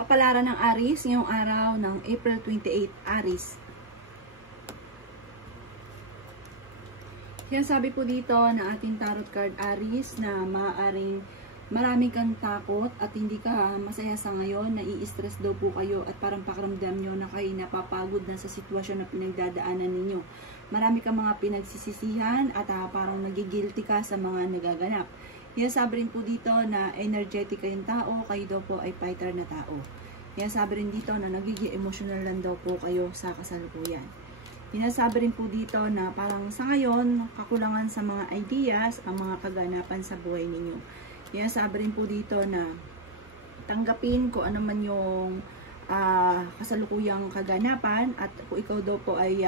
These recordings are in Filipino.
Kapalaran ng Aries ngayong araw ng April 28, Aries. Yan sabi po dito na ating tarot card Aries na maaaring marami kang takot at hindi ka masaya sa ngayon, nai-stress daw po kayo at parang pakiramdam nyo na kayo napapagod na sa sitwasyon na pinagdadaanan ninyo. Marami kang mga pinagsisisihan at parang nagigilty ka sa mga nagaganap. Yan sabi rin po dito na energetic kayong tao, kayo daw po ay fighter na tao. Yan sabi rin dito na nagiging emotional lang daw po kayo sa kasalukuyan. Sinasabi rin po dito na parang sa ngayon, kakulangan sa mga ideas ang mga kaganapan sa buhay ninyo. Yan sabi rin po dito na tanggapin kung ano man yung kasalukuyang kaganapan at kung ikaw daw po ay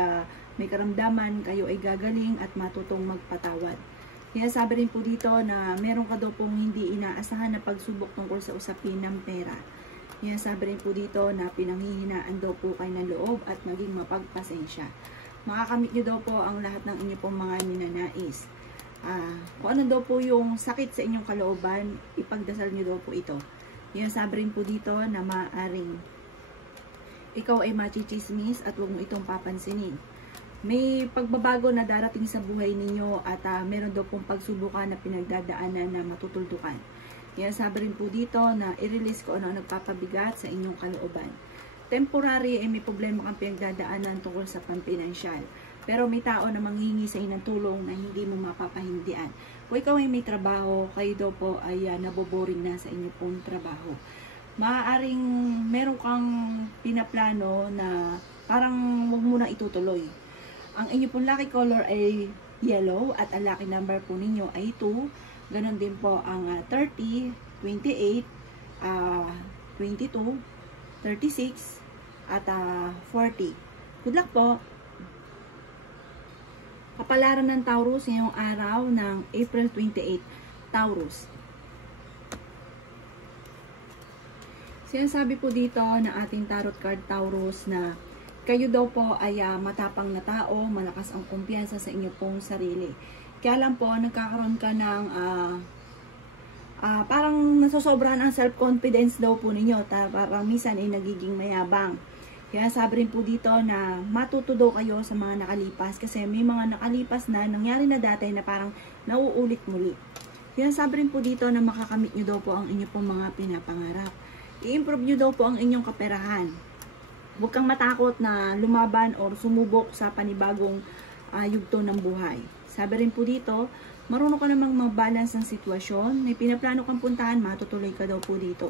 may karamdaman, kayo ay gagaling at matutong magpatawad. Kaya sabi rin po dito na meron ka daw pong hindi inaasahan na pagsubok tungkol sa usapin ng pera. Kaya sabi rin po dito na pinanghihinaan daw po kayo ng loob at maging mapagpasensya. Makakamit nyo daw po ang lahat ng inyo pong mga ninanais. Kung ano daw po yung sakit sa inyong kalooban, ipagdasal nyo daw po ito. Kaya sabi rin po dito na maaaring ikaw ay machichismis at huwag mo itong papansinin. May pagbabago na darating sa buhay ninyo at meron daw pong pagsubukan na pinagdadaanan na matutuldukan. Kaya sabi rin po dito na i-release ko ano nagpapabigat sa inyong kalooban. Temporary ay may problema kang pinagdadaanan tungkol sa pampinansyal. Pero may tao na manghingi sa inyo ng tulong na hindi mo mapapahindian. Kung ikaw ay may trabaho, kayo daw po ay naboboring na sa inyo pong trabaho. Maaaring meron kang pinaplano na parang huwag mo na itutuloy. Ang inyo pong lucky color ay yellow at ang lucky number po ninyo ay 2. Ganon din po ang 30, 28, 22, 36, at 40. Good luck po! Kapalaran ng Taurus ngayong araw ng April 28, Taurus. Sinasabi po dito na ating tarot card Taurus na kayo daw po ay matapang na tao, malakas ang kumpiyansa sa inyo pong sarili. Kaya lang po, nagkakaroon ka ng parang nasosobrahan ang self-confidence daw po ninyo. Parang minsan ay nagiging mayabang. Kaya sabi rin po dito na matuto daw kayo sa mga nakalipas. Kasi may mga nakalipas na nangyari na dati na parang nauulit muli. Kaya sabi rin po dito na makakamit nyo daw po ang inyo pong mga pinapangarap. I-improve nyo daw po ang inyong kaperahan. Huwag kang matakot na lumaban o sumubok sa panibagong yugto ng buhay. Sabi rin po dito, marunong ka namang mag-balance ng sitwasyon. May pinaplano kang puntahan, matutuloy ka daw po dito.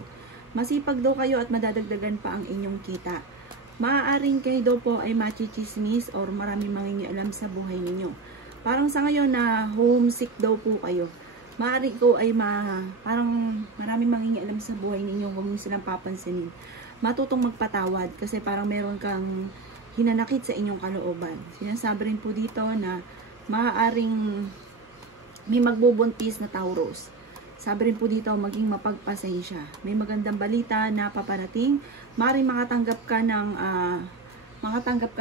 Masipag daw kayo at madadagdagan pa ang inyong kita. Maaaring kayo daw po ay machichismis or marami mangingialam sa buhay ninyo. Parang sa ngayon na homesick daw po kayo. Maaaring ko ay parang marami mangingialam sa buhay ninyo, huwag nyo silang papansinin. Matutong magpatawad kasi parang meron kang hinanakit sa inyong kalooban. Sinasabi rin po dito na maaaring may magbubuntis na Taurus. Sabi rin po dito maging mapagpasensya. May magandang balita na paparating. Maaaring makatanggap ka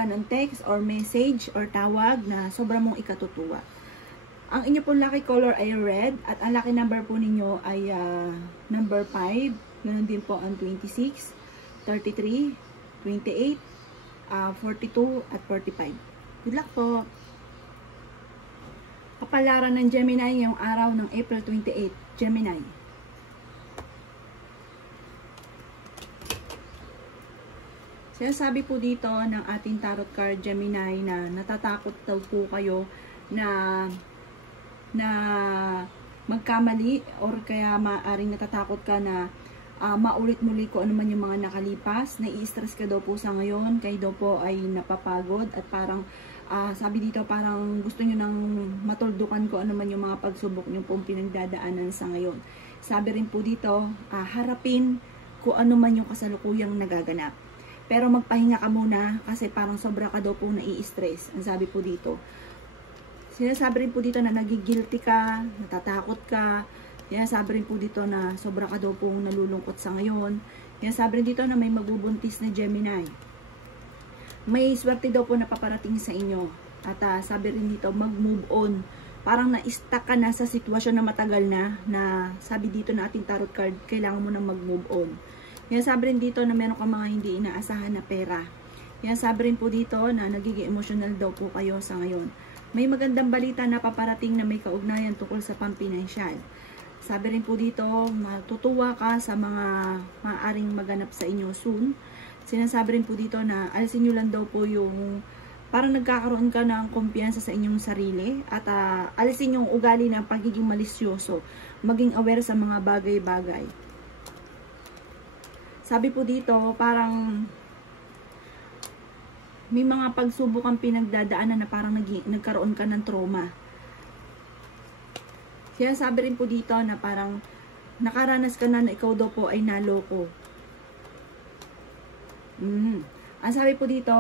ng text or message or tawag na sobrang mong ikatutuwa. Ang inyo pong lucky color ay red at ang lucky number po ninyo ay number 5. Ganun din po ang 26. 33, 28, 42, at 45. Good luck po! Kapalaran ng Gemini ngayong araw ng April 28, Gemini. Sinasabi po dito ng ating tarot card Gemini na natatakot daw po kayo na magkamali or kaya maaaring natatakot ka na maulit-muli ko ano man yung mga nakalipas, nai-stress ka daw po sa ngayon, kayo daw po ay napapagod at parang sabi dito parang gusto nyo nang matuldukan ko ano man yung mga pagsubok nyo pong pinagdadaanan sa ngayon. Sabi rin po dito, harapin kung ano man yung kasalukuyang nagaganap. Pero magpahinga ka muna kasi parang sobra ka daw po nai-stress. Ang sabi po dito. Sinasabi rin po dito na nagigilty ka, natatakot ka. Kaya sabi rin po dito na sobra ka daw pong nalulungkot sa ngayon. Kaya sabi rin dito na may magbubuntis na Gemini. May swerte daw po na paparating sa inyo. At sabi rin dito mag-move on. Parang na-stuck ka na sa sitwasyon na matagal na sabi dito na ating tarot card, kailangan mo na mag-move on. Yan, sabi rin dito na meron ka mga hindi inaasahan na pera. Yan, sabi rin po dito na nagiging emotional daw po kayo sa ngayon. May magandang balita na paparating na may kaugnayan tungkol sa pampinansyal. Sabi rin po dito, matutuwa ka sa mga maaaring maganap sa inyo soon. Sinasabi rin po dito na alisin nyo lang daw po yung parang nagkakaroon ka ng kumpiyansa sa inyong sarili at alisin yung ugali ng pagiging malisyoso, maging aware sa mga bagay-bagay. Sabi po dito, parang may mga pagsubok ang pinagdadaanan na parang nagkaroon ka ng trauma. Kaya sabi rin po dito na parang nakaranas ka na ikaw daw po ay naloko. Ang sabi po dito,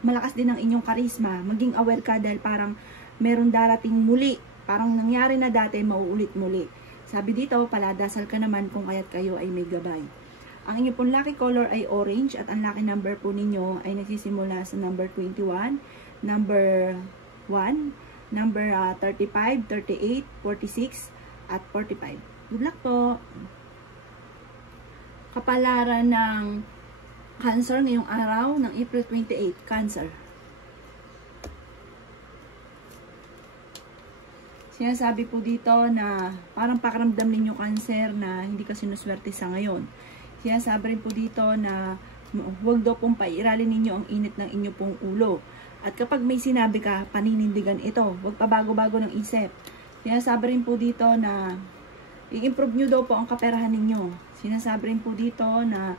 malakas din ang inyong karisma. Maging aware ka dahil parang meron darating muli. Parang nangyari na dati, mauulit muli. Sabi dito, paladasal ka naman kung kaya't kayo ay may gabay. Ang inyong pong lucky color ay orange at ang lucky number po ninyo ay nagsisimula sa number 21, number 1, number 35, 38, 46, at 45. Good luck po! Kapalaran ng Cancer ngayong araw ng April 28, Cancer. Sinasabi po dito na parang pakiramdam ninyo Cancer na hindi ka sinuswerte sa ngayon. Sinasabi rin po dito na huwag daw pong pairalin ninyo ang init ng inyo pong ulo. At kapag may sinabi ka, paninindigan ito. Huwag pa bago-bago ng isip. Sinasabi rin po dito na i-improve nyo daw po ang kaperahan ninyo. Sinasabi rin po dito na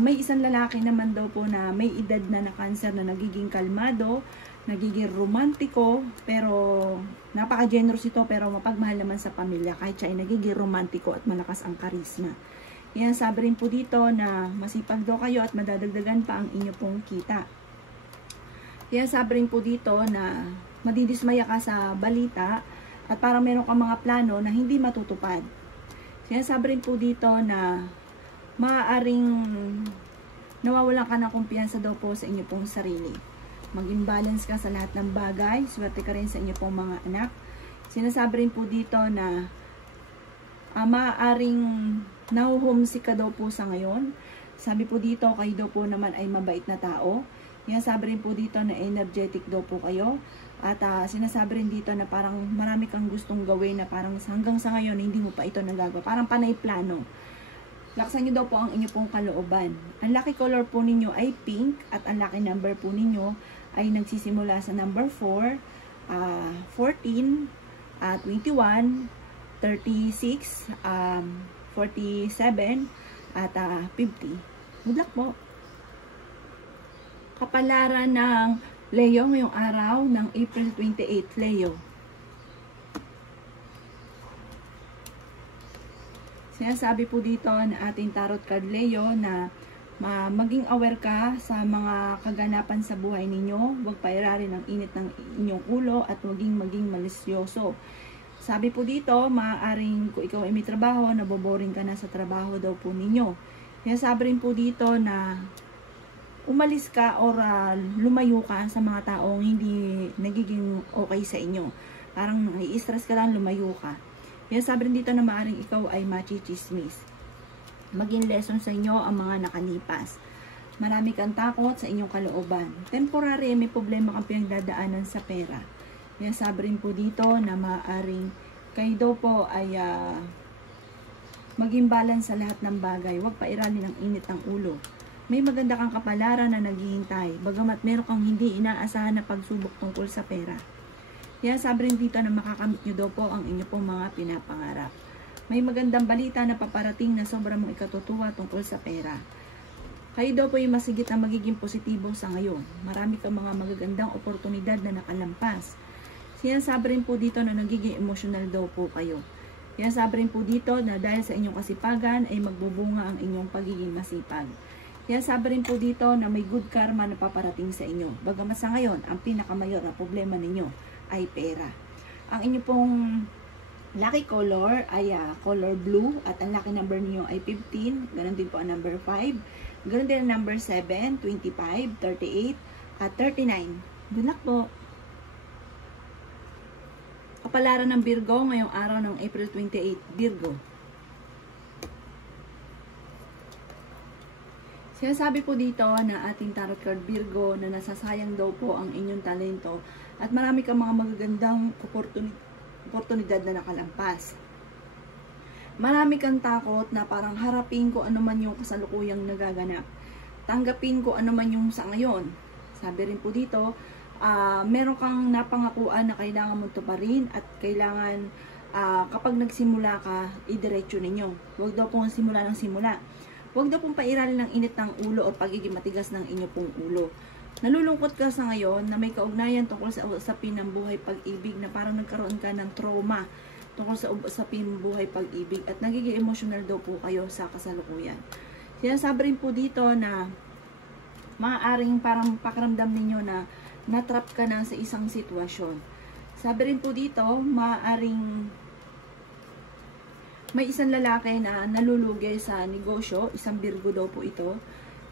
may isang lalaki naman daw po na may edad na Cancer na nagiging kalmado, nagiging romantiko, pero napaka-generous ito pero mapagmahal naman sa pamilya kahit siya ay nagiging romantiko at malakas ang karisma. Yan, sabi rin po dito na masipag daw kayo at madadagdagan pa ang inyo pong kita. Yan, sabi rin po dito na madidismaya ka sa balita at parang meron kang mga plano na hindi matutupad. Yan, sabi rin po dito na maaaring nawawalan ka ng kumpiyansa daw po sa inyo pong sarili. Maging balance ka sa lahat ng bagay. Swerte ka rin sa inyo pong mga anak. Sinasabi rin po dito na maaaring nahuhomesick ka daw po sa ngayon. Sabi po dito, kayo daw po naman ay mabait na tao. Yan, sabi rin po dito na energetic daw po kayo. At sinasabi rin dito na parang marami kang gustong gawin na parang hanggang sa ngayon hindi mo pa ito nagagawa. Parang panay plano. Laksan nyo daw po ang inyo pong kalooban. Ang lucky color po ninyo ay pink at ang lucky number po ninyo ay nagsisimula sa number 4, 14, 21, 36, 47, at 50. Good luck po! Kapalaran ng Leo ngayong araw ng April 28, Leo. Sinasabi po dito na ating tarot card Leo na maging aware ka sa mga kaganapan sa buhay ninyo. Huwag pairarin ang init ng inyong ulo at maging malisyoso. Sabi po dito, maaaring kung ikaw ay may trabaho, naboboring ka na sa trabaho daw po ninyo. Sinasabi rin po dito na umalis ka or lumayo ka sa mga taong hindi nagiging okay sa inyo. Parang i-stress ka lang, lumayo ka. Yan, sabi rin dito na maaaring ikaw ay machichismis. Maging lesson sa inyo ang mga nakalipas. Marami kang takot sa inyong kalooban. Temporary, may problema kang pinagdadaanan sa pera. Yan, sabi rin po dito na maaaring kayo daw po ay maging balance sa lahat ng bagay. Huwag pairalin ang init ng ulo. May maganda kang kapalaran na naghihintay. Bagamat meron kang hindi inaasahan na pagsubok tungkol sa pera. Kaya sabi rin dito na makakamit nyo daw po ang inyo pong mga pinapangarap. May magandang balita na paparating na sobrang mong ikatutuwa tungkol sa pera. Kayo daw po yung masigit na magiging positibo sa ngayon. Marami kang mga magagandang oportunidad na nakalampas. Sinasabi rin po dito na nagiging emotional daw po kayo. Sinasabi rin po dito na dahil sa inyong kasipagan ay magbubunga ang inyong pagiging masipag. Sinasabi rin po dito na may good karma na paparating sa inyo. Bagamat sa ngayon, ang pinakamayor na problema ninyo ay pera. Ang inyo pong lucky color ay color blue at ang lucky number niyo ay 15. Ganon din po ang number 5. Ganon din ang number 7, 25, 38, at 39. Good luck po! Kapalaran ng Virgo ngayong araw ng April 28. Virgo. Sinasabi po dito na ating tarot card Virgo na nasasayang daw po ang inyong talento at marami kang mga magagandang oportunidad na nakalampas. Marami kang takot na parang harapin ko ano man yung kasalukuyang nagaganap. Tanggapin ko ano man yung sa ngayon. Sabi rin po dito, meron kang napangakuan na kailangan mong tuparin at kailangan kapag nagsimula ka, idiretso ninyo. Huwag daw pong simula ng simula. Huwag daw pong pairalin ng init ng ulo o pagiging matigas ng inyo pong ulo. Nalulungkot ka sa ngayon na may kaugnayan tungkol sa usapin ng buhay pag-ibig na parang nagkaroon ka ng trauma tungkol sa usapin ng buhay pag-ibig at nagiging emotional daw po kayo sa kasalukuyan. Sinasabi rin po dito na maaaring parang pakiramdam ninyo na natrap ka na sa isang sitwasyon. Sabi rin po dito, maaaring may isang lalaki na nalulugi sa negosyo, isang Virgo daw po ito.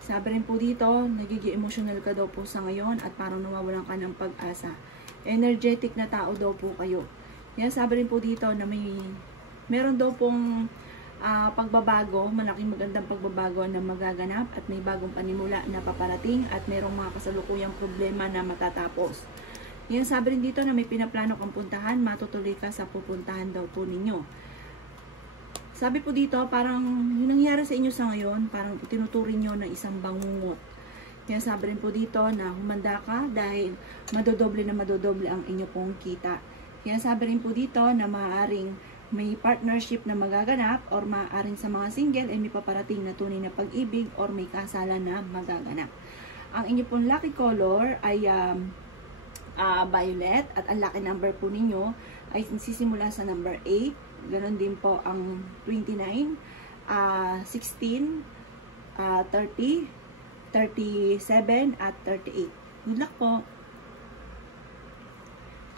Sabi rin po dito, nagiging emotional ka daw po sa ngayon at parang nawawalan ka ng pag-asa. Energetic na tao daw po kayo. Yan, sabi rin po dito na meron daw pong pagbabago, malaking magandang pagbabago na magaganap at may bagong panimula na paparating at merong mga kasalukuyang problema na matatapos. Yan, sabi rin dito na may pinaplano kang puntahan, matutuloy ka sa pupuntahan daw po ninyo. Sabi po dito, parang yung nangyari sa inyo sa ngayon, parang itinuturing nyo ng isang bangungot. Kaya sabi rin po dito na humanda ka dahil madodoble na madodoble ang inyo pong kita. Kaya sabi rin po dito na maaaring may partnership na magaganap or maaaring sa mga single ay may paparating na tunay na pag-ibig or may kasalan na magaganap. Ang inyo pong lucky color ay violet at ang lucky number po ninyo ay sisimula sa number 8. Ganon din po ang 29, 16, 30, 37, at 38. Good luck po!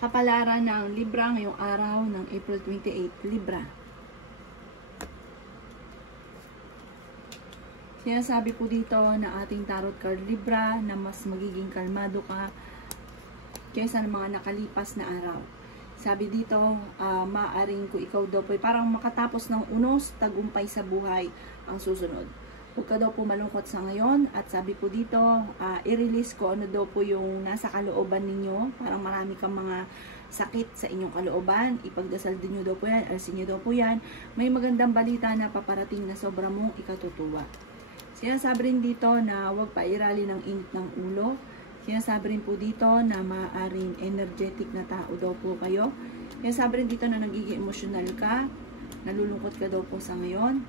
Kapalaran ng Libra ngayong araw ng April 28, Libra. Sinasabi po dito na ating tarot card Libra na mas magiging kalmado ka kaysa ng mga nakalipas na araw. Sabi dito, maaaring kung ikaw daw po parang makatapos ng unos, tagumpay sa buhay ang susunod. Huwag ka daw po malungkot sa ngayon at sabi po dito, i-release ko ano daw po yung nasa kalooban ninyo. Parang marami kang mga sakit sa inyong kalooban. Ipagdasal din nyo daw po yan, alisin nyo daw po yan. May magandang balita na paparating na sobra mong ikatutuwa. Sinasabi rin dito na huwag pairali ng init ng ulo. Sinasabi rin po dito na maaaring energetic na tao daw po kayo. Sinasabi rin dito na nagiging emotional ka, nalulungkot ka daw po sa ngayon.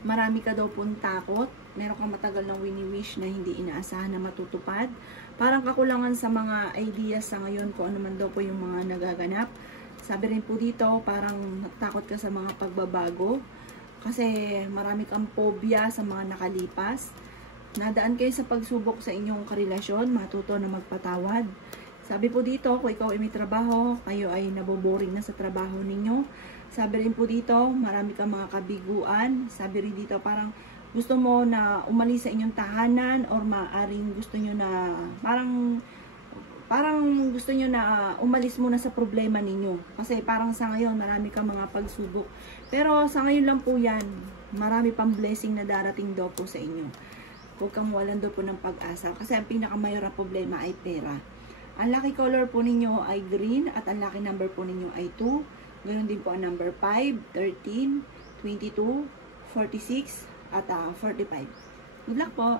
Marami ka daw pong takot, meron kang matagal ng wini-wish na hindi inaasahan na matutupad. Parang kakulangan sa mga ideas sa ngayon kung ano man daw po yung mga nagaganap. Sabi rin po dito, parang natakot ka sa mga pagbabago kasi marami kang phobia sa mga nakalipas. Nadaan kayo sa pagsubok sa inyong karelasyon, matuto na magpatawad. Sabi po dito, kung ikaw ay may trabaho, kayo ay naboboring na sa trabaho ninyo. Sabi rin po dito, marami kang mga kabiguan. Sabi rin dito, parang gusto mo na umalis sa inyong tahanan or maaring gusto nyo na, parang gusto nyo na umalis muna sa problema ninyo. Kasi parang sa ngayon, marami kang mga pagsubok. Pero sa ngayon lang po yan, marami pang blessing na darating daw po sa inyo. Huwag kang walan daw po ng pag-asa. Kasi ang pinakamayor na problema ay pera. Ang lucky color po ninyo ay green at ang lucky number po ninyo ay 2. Ganon din po ang number 5, 13, 22, 46, at 45. Good luck po!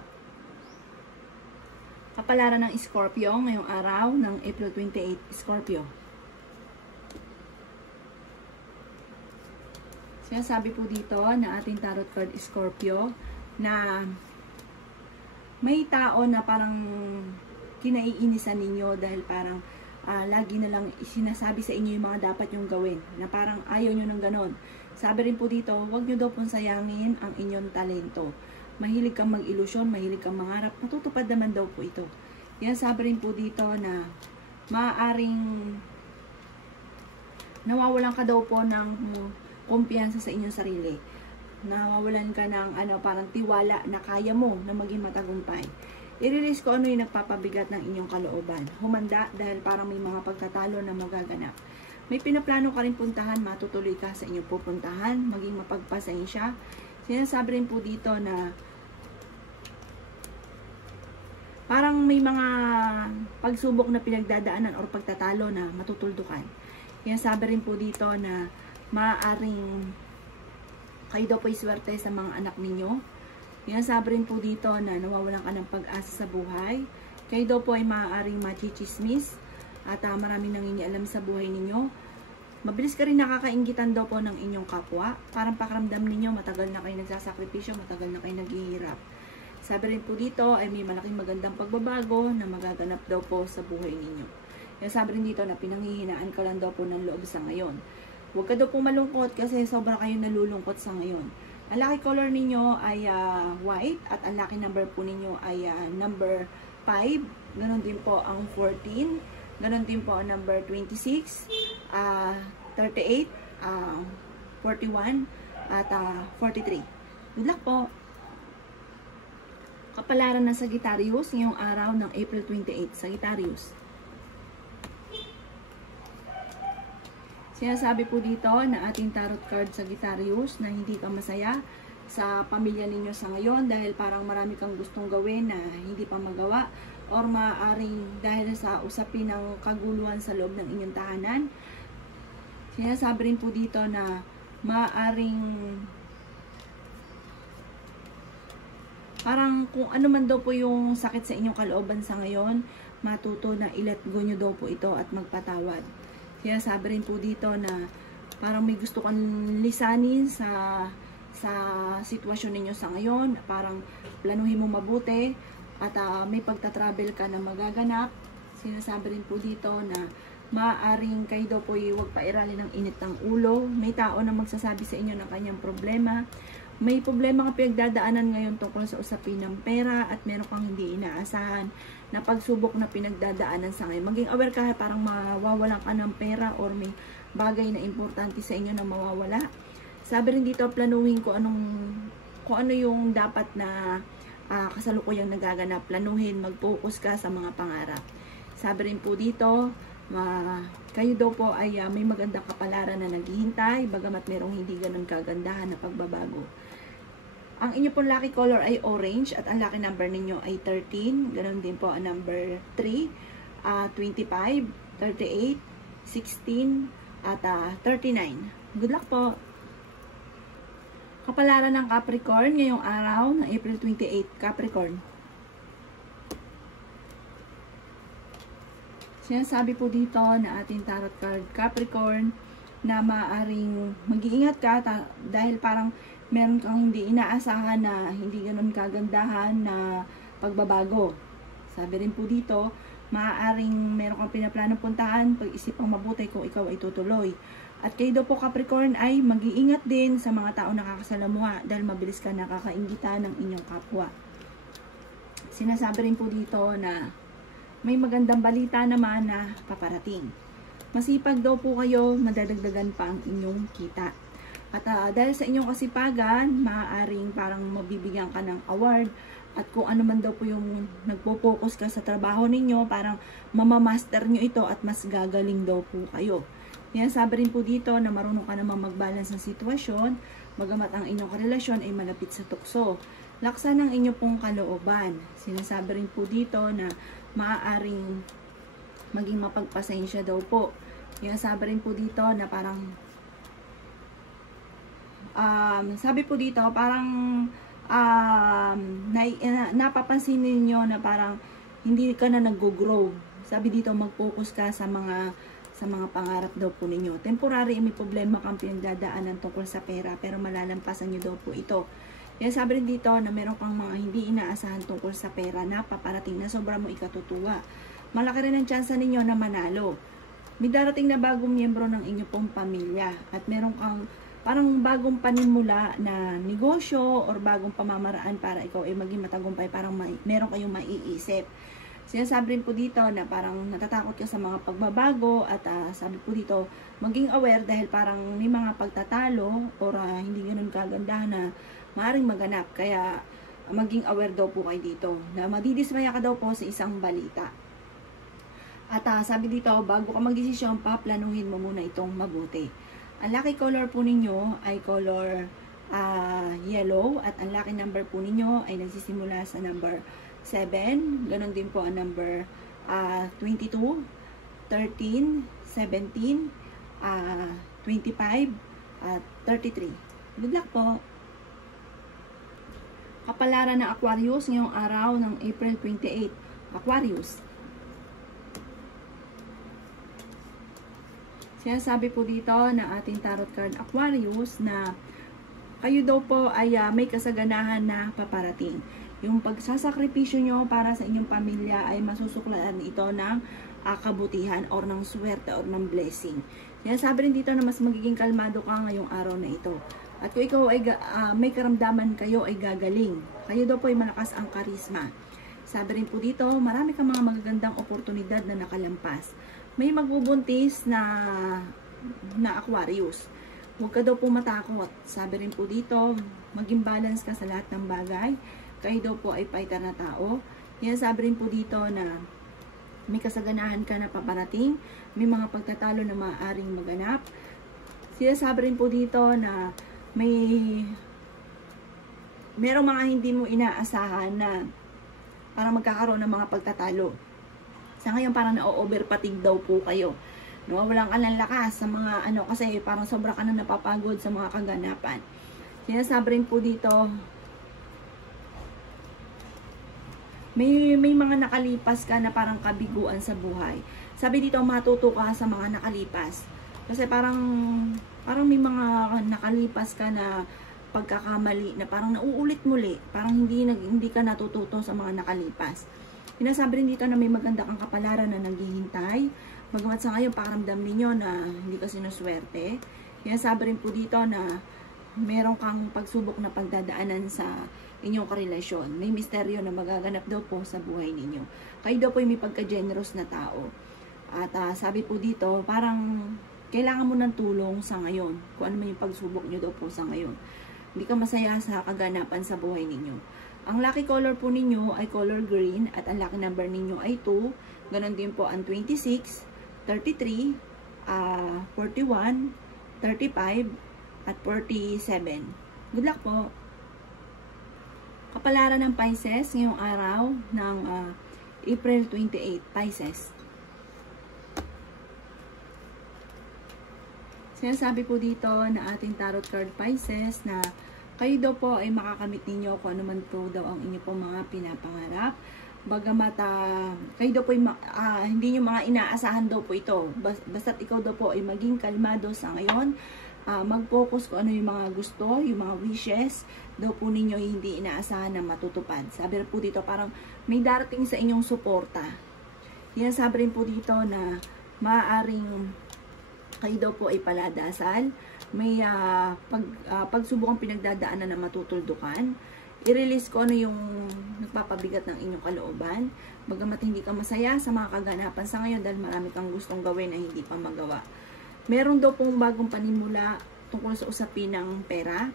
Kapalaran ng Scorpio ngayong araw ng April 28, Scorpio. Sinasabi po dito na ating tarot card Scorpio na may tao na parang kinaiinisan ninyo dahil parang lagi na lang sinasabi sa inyo yung mga dapat yung gawin na parang ayaw nyo ng ganon. Sabi rin po dito, huwag nyo daw pong sayangin ang inyong talento. Mahilig kang mag-ilusyon, mahilig kang mangarap, matutupad naman daw po ito. Yan, sabi rin po dito na maaaring nawawalan ka daw po ng kumpiyansa sa inyong sarili. Nawawalan ka ng parang tiwala na kaya mo na maging matagumpay. I-release ko ano yung nagpapabigat ng inyong kalooban. Humanda dahil parang may mga pagtatalo na magaganap. May pinaplano ka rin puntahan, matutuloy ka sa inyong pupuntahan, maging mapagpasensya. Sinasabi rin po dito na parang may mga pagsubok na pinagdadaanan or pagtatalo na matutuldukan. Yan, sabi rin po dito na maaaring kayo daw po iswerte sa mga anak ninyo. Yan, sabi rin po dito na nawawalan ka ng pag-asa sa buhay. Kayo daw po ay maaaring machichismis at maraming nangingialam sa buhay ninyo. Mabilis ka rin nakakainggitan daw po ng inyong kapwa. Parang pakiramdam ninyo, matagal na kayo nagsasakripisyo, matagal na kayo naghihirap. Sabi rin po dito ay may malaking magandang pagbabago na magaganap daw po sa buhay ninyo. Yan, sabi rin dito na pinanghihinaan ka lang daw po ng loob sa ngayon. Huwag ka daw po malungkot kasi sobra kayo nalulungkot sa ngayon. Ang lucky color ninyo ay white at ang lucky number po ninyo ay number 5. Ganon din po ang 14. Ganon din po ang number 26, 38, 41, at 43. Good luck po! Kapalaran ng Sagittarius ngayong araw ng April 28. Sagittarius. Sinasabi po dito na ating tarot card Sagittarius na hindi ka masaya sa pamilya ninyo sa ngayon dahil parang marami kang gustong gawin na hindi pa magawa or maaaring dahil sa usapin ng kaguluhan sa loob ng inyong tahanan. Sinasabi rin po dito na maaaring parang kung ano man daw po yung sakit sa inyong kalooban sa ngayon, matuto na i-let go nyo daw po ito at magpatawad. Kaya sabi rin po dito na parang may gusto kang lisanin sa sitwasyon ninyo sa ngayon. Parang planuhin mo mabuti at may pagta-travel ka na magaganap. Sinasabi rin po dito na maaaring kayo daw po huwag pairalin ng init ng ulo. May tao na magsasabi sa inyo ng kanyang problema. May problema kang pinagdadaanan ngayon tungkol sa usapin ng pera at meron kang hindi inaasahan na pagsubok na pinagdadaanan sa ngayon. Maging aware ka, parang mawawalan ka ng pera or may bagay na importante sa inyo na mawawala. Sabi rin dito, planuhin ko kung ano yung dapat na kasalukuyang nagaganap. Planuhin, mag-focus ka sa mga pangarap. Sabi rin po dito, kayo daw po ay may magandang kapalaran na naghihintay, bagamat merong hindi ganun kagandahan na pagbabago. Ang inyo pong lucky color ay orange at ang lucky number ninyo ay 13. Ganun din po ang number 3, 25, 38, 16, at 39. Good luck po! Kapalaran ng Capricorn ngayong araw ng April 28. Capricorn. Sinasabi po dito na ating tarot card Capricorn na maaaring mag-iingat ka dahil parang meron kang hindi inaasahan na hindi ganun kagandahan na pagbabago. Sabi rin po dito, maaaring meron kang pinaplanong puntahan, pag-isipang mabuti kung ikaw ay tutuloy. At kayo daw po Capricorn ay mag-iingat din sa mga tao nakakasalamuha dahil mabilis ka nakakainggitan ng inyong kapwa. Sinasabi rin po dito na may magandang balita naman na paparating. Masipag daw po kayo, madadagdagan pa ang inyong kita. At dahil sa inyong kasipagan, maaaring parang mabibigyan ka ng award. At kung ano man daw po yung nagpo-focus ka sa trabaho ninyo, parang mamamaster nyo ito at mas gagaling daw po kayo. Yan, sabi rin po dito na marunong ka namang mag-balance ng sitwasyon, bagamat ang inyong karelasyon ay malapit sa tukso. Laksan ang inyong pong kalooban. Sinasabi rin po dito na maaaring maging mapagpasensya daw po. Yung sabi rin po dito na parang sabi po dito parang napapansin niyo na parang hindi ka na nag-grow. Sabi dito mag-focus ka sa mga pangarap daw po ninyo. Temporary may problema kang pinagdadaanan tungkol sa pera pero malalampasan niyo daw po ito. Yan, sabi rin dito na meron kang mga hindi inaasahan tungkol sa pera na paparating na sobra mo ikatutuwa. Malaki rin ang tsansa ninyo na manalo. May darating na bagong miyembro ng inyo pong pamilya at meron kang parang bagong panimula na negosyo or bagong pamamaraan para ikaw ay maging matagumpay, parang meron kayong maiisip. Sinasabi rin po dito na parang natatakot ka sa mga pagbabago at sabi po dito maging aware dahil parang may mga pagtatalo or hindi ganun kagandahan na maaaring maganap. Kaya maging aware daw po kayo dito na madidismaya ka daw po sa isang balita. At sabi dito, bago ka magdesisyon pa, planuhin mo muna itong mabuti. Ang lucky color po ninyo ay color yellow, at ang lucky number po ninyo ay nagsisimula sa number 7, ganon din po ang number 22, 13, 17, 25, at 33. Good luck po! Kapalaran ng Aquarius ngayong araw ng April 28. Aquarius. Sinasabi po dito na ating tarot card Aquarius na kayo daw po ay may kasaganahan na paparating. Yung pagsasakripisyo nyo para sa inyong pamilya ay masusuklaan ito ng kabutihan or ng swerte or ng blessing. Sinasabi rin dito na mas magiging kalmado ka ngayong araw na ito. At kung ikaw ay may karamdaman, kayo ay gagaling. Kayo daw po ay malakas ang karisma. Sabi rin po dito, marami kang mga magagandang oportunidad na nakalampas. May magbubuntis na Aquarius. Huwag ka daw po matakot. Sabi rin po dito, maging balance ka sa lahat ng bagay. Kayo daw po ay fighter na tao. Yan, sabi rin po dito na may kasaganahan ka na paparating. May mga pagtatalo na maaaring maganap. Sinasabi rin po dito na merong mga hindi mo inaasahan na parang magkakaroon ng mga pagtatalo. Sa ngayon parang na-overpatig daw po kayo. No, walang ka ng lakas sa mga kasi parang sobra ka na napapagod sa mga kaganapan. Sinasabi rin po dito may mga nakalipas ka na parang kabiguan sa buhay. Sabi dito matuto ka sa mga nakalipas. Kasi parang may mga nakalipas ka na pagkakamali na parang nauulit muli. Parang hindi ka natututo sa mga nakalipas. Sinasabi rin dito na may maganda kang kapalaran na naghihintay. Bagamat sa ngayon, pakaramdam ninyo na hindi ka sinuswerte. Sinasabi rin po dito na meron kang pagsubok na pagdadaanan sa inyong karelasyon. May misteryo na magaganap daw po sa buhay ninyo. Kayo daw po may pagka-generous na tao. At sabi po dito, parang kailangan mo ng tulong sa ngayon. Kung ano man yung pagsubok nyo daw po sa ngayon. Hindi ka masaya sa kaganapan sa buhay ninyo. Ang lucky color po ninyo ay color green at ang lucky number ninyo ay 2. Ganon din po ang 26, 33, 41, 35, at 47. Good luck po! Kapalaran ng Pisces ngayong araw ng April 28, Pisces. Sinasabi po dito na ating tarot card Pisces na kayo daw po ay makakamit ninyo kung ano man po daw ang inyo po mga pinapangarap. Bagamat kayo daw po ay hindi nyo mga inaasahan daw po ito. Basta't ikaw daw po ay maging kalmado sa ngayon. Mag-focus kung ano yung mga gusto, yung mga wishes daw po ninyo hindi inaasahan na matutupad. Sabi rin po dito parang may darating sa inyong suporta. Yan, sabi rin po dito na maaaring kayo daw po ay paladasal. May pagsubukang pinagdadaanan na matutuldukan. I-release ko ano yung nagpapabigat ng inyong kalooban. Bagamat hindi ka masaya sa mga kaganapan sa ngayon dahil marami kang gustong gawin na hindi pa magawa. Meron daw pong bagong panimula tungkol sa usapin ng pera.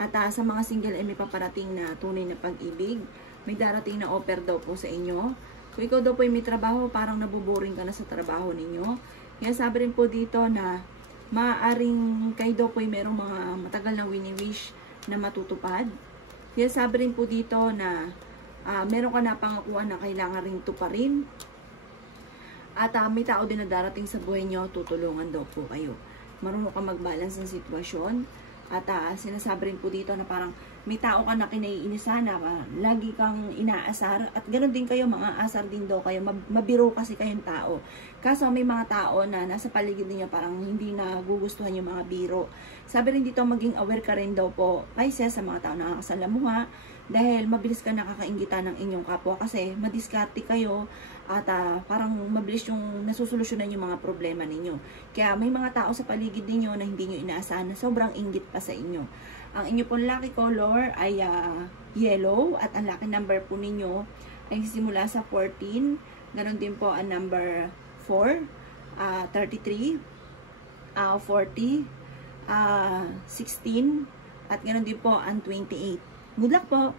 At sa mga single ay may paparating na tunay na pag-ibig. May darating na offer daw po sa inyo. Kung ikaw daw po ay may trabaho, parang nabuboring ka na sa trabaho ninyo. Kaya sabi rin po dito na maaaring kayo daw po ay merong mga matagal na wini-wish na matutupad. Kaya sabi rin po dito na meron ka na pangakuan na kailangan rin tuparin. At may tao din na darating sa buhay nyo, tutulungan daw po kayo. Marunong ka mag-balance ng sitwasyon. At sinasabi rin po dito na parang may tao ka na kinaiinisan na lagi kang inaasar. At ganoon din kayo, mga asar din daw kayo. Mabiro kasi kayong tao. Kaso may mga tao na nasa paligid niya parang hindi na gugustuhan yung mga biro. Sabi rin dito, maging aware ka rin daw po, Pisces, sa mga tao na nakakasalamuha. Dahil mabilis ka nakakaingitan ng inyong kapwa kasi madiskarte kayo at parang mabilis yung nasusolusyonan yung mga problema ninyo. Kaya may mga tao sa paligid ninyo na hindi nyo inaasahan na sobrang inggit pa sa inyo. Ang inyo pong lucky color ay yellow at ang lucky number po ninyo ay simula sa 14. Ganon din po ang number 4, 33, 40, 16 at ganon din po ang 28. Good luck po!